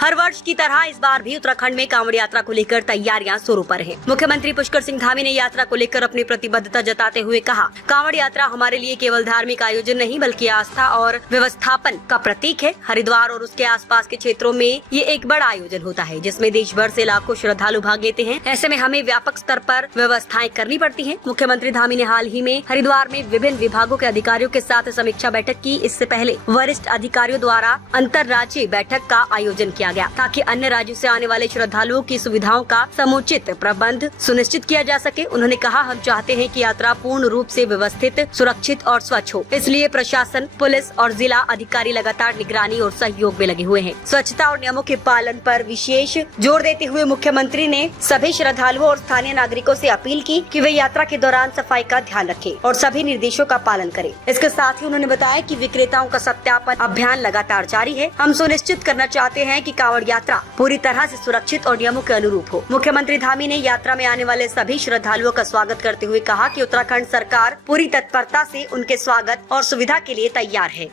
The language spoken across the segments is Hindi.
हर वर्ष की तरह इस बार भी उत्तराखंड में कांवड़ यात्रा को लेकर तैयारियां जोरों पर है। मुख्यमंत्री पुष्कर सिंह धामी ने यात्रा को लेकर अपनी प्रतिबद्धता जताते हुए कहा, कांवड़ यात्रा हमारे लिए केवल धार्मिक आयोजन नहीं बल्कि आस्था और व्यवस्थापन का प्रतीक है। हरिद्वार और उसके आसपास के क्षेत्रों में ये एक बड़ा आयोजन होता है जिसमें देश भर से लाखों श्रद्धालु भाग लेते हैं। ऐसे में हमें व्यापक स्तर पर व्यवस्थाएं करनी पड़ती हैं। मुख्यमंत्री धामी ने हाल ही में हरिद्वार में विभिन्न विभागों के अधिकारियों के साथ समीक्षा बैठक की। इससे पहले वरिष्ठ अधिकारियों द्वारा अंतर्राज्यीय बैठक का आयोजन किया गया ताकि अन्य राज्यों से आने वाले श्रद्धालुओं की सुविधाओं का समुचित प्रबंध सुनिश्चित किया जा सके। उन्होंने कहा, हम चाहते हैं कि यात्रा पूर्ण रूप से व्यवस्थित, सुरक्षित और स्वच्छ हो। इसलिए प्रशासन, पुलिस और जिला अधिकारी लगातार निगरानी और सहयोग में लगे हुए हैं। स्वच्छता और नियमों के पालन पर विशेष जोर देते हुए मुख्यमंत्री ने सभी श्रद्धालुओं और स्थानीय नागरिकों से अपील की कि वे यात्रा के दौरान सफाई का ध्यान रखें और सभी निर्देशों का पालन करें। इसके साथ ही उन्होंने बताया कि विक्रेताओं का सत्यापन अभियान लगातार जारी है। हम सुनिश्चित करना चाहते हैं कि कांवड़ यात्रा पूरी तरह से सुरक्षित और नियमों के अनुरूप हो। मुख्यमंत्री धामी ने यात्रा में आने वाले सभी श्रद्धालुओं का स्वागत करते हुए कहा कि उत्तराखंड सरकार पूरी तत्परता से उनके स्वागत और सुविधा के लिए तैयार है।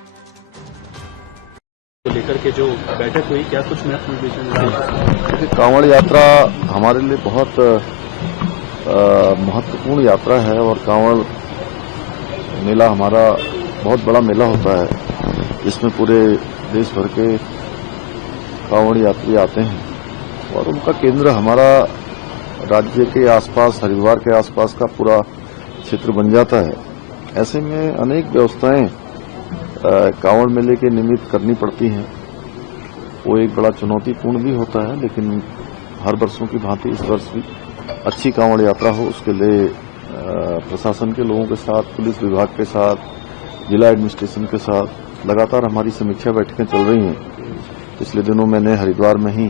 को लेकर के जो बैठक हुई, क्या कुछ महत्वपूर्ण? कांवड़ यात्रा हमारे लिए बहुत महत्वपूर्ण यात्रा है और कांवड़ मेला हमारा बहुत बड़ा मेला होता है जिसमें पूरे देश भर के कांवड़ यात्री आते हैं और उनका केंद्र हमारा राज्य के आसपास, हरिद्वार के आसपास का पूरा क्षेत्र बन जाता है। ऐसे में अनेक व्यवस्थाएं कांवड़ मेले के निमित्त करनी पड़ती हैं। वो एक बड़ा चुनौतीपूर्ण भी होता है, लेकिन हर वर्षों की भांति इस वर्ष भी अच्छी कांवड़ यात्रा हो उसके लिए प्रशासन के लोगों के साथ, पुलिस विभाग के साथ, जिला एडमिनिस्ट्रेशन के साथ लगातार हमारी समीक्षा बैठकें चल रही हैं। पिछले दिनों मैंने हरिद्वार में ही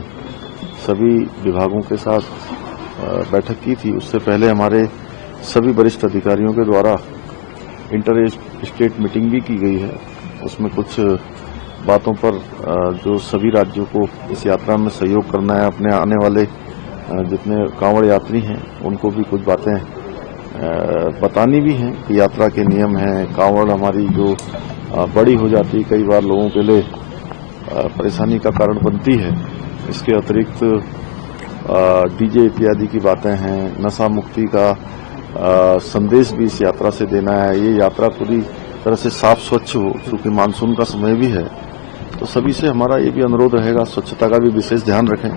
सभी विभागों के साथ बैठक की थी। उससे पहले हमारे सभी वरिष्ठ अधिकारियों के द्वारा इंटर स्टेट मीटिंग भी की गई है। उसमें कुछ बातों पर जो सभी राज्यों को इस यात्रा में सहयोग करना है, अपने आने वाले जितने कांवड़ यात्री हैं उनको भी कुछ बातें बतानी भी हैं कि यात्रा के नियम हैं। कांवड़ हमारी जो बड़ी हो जाती है, कई बार लोगों के लिए परेशानी का कारण बनती है। इसके अतिरिक्त डीजे इत्यादि की बातें हैं। नशा मुक्ति का संदेश भी इस यात्रा से देना है। ये यात्रा पूरी तरह से साफ स्वच्छ हो, क्योंकि मानसून का समय भी है। तो सभी से हमारा ये भी अनुरोध रहेगा, स्वच्छता का भी विशेष ध्यान रखें।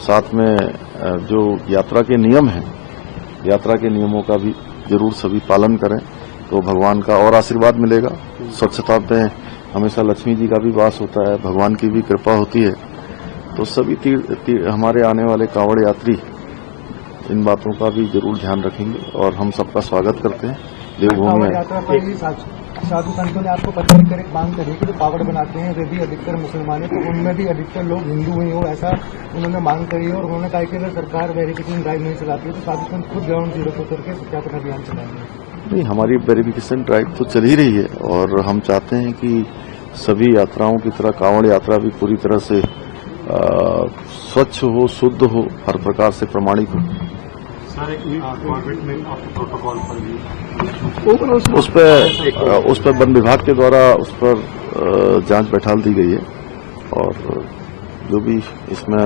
साथ में जो यात्रा के नियम हैं, यात्रा के नियमों का भी जरूर सभी पालन करें तो भगवान का और आशीर्वाद मिलेगा। स्वच्छता में हमेशा लक्ष्मी जी का भी वास होता है, भगवान की भी कृपा होती है। तो सभी हमारे आने वाले कांवड़ यात्री इन बातों का भी जरूर ध्यान रखेंगे और हम सबका स्वागत करते हैं देवभूमि में। साधु संतों ने आपको पत्र लिखकर एक मांग करी कि जो कावड़ बनाते हैं वे भी अधिकतर मुसलमान हैं, तो उनमें भी अधिकतर लोग हिंदू ही हो, ऐसा उन्होंने मांग करी है। और उन्होंने कहा कि अगर सरकार वेरिफिकेशन ड्राइव नहीं चलाती है तो साधु संत खुद ग्राउंड जीरो को करके सत्यापन अभियान चलाएंगे। नहीं, हमारी वेरिफिकेशन ड्राइव तो चल ही रही है और हम चाहते हैं कि सभी यात्राओं की तरह कांवड़ यात्रा भी पूरी तरह से स्वच्छ हो, शुद्ध हो, हर प्रकार से प्रमाणिक हो। उस पर वन विभाग के द्वारा उस पर जांच बैठाल दी गई है और जो भी इसमें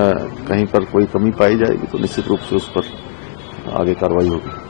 कहीं पर कोई कमी पाई जाएगी तो निश्चित रूप से उस पर आगे कार्रवाई होगी।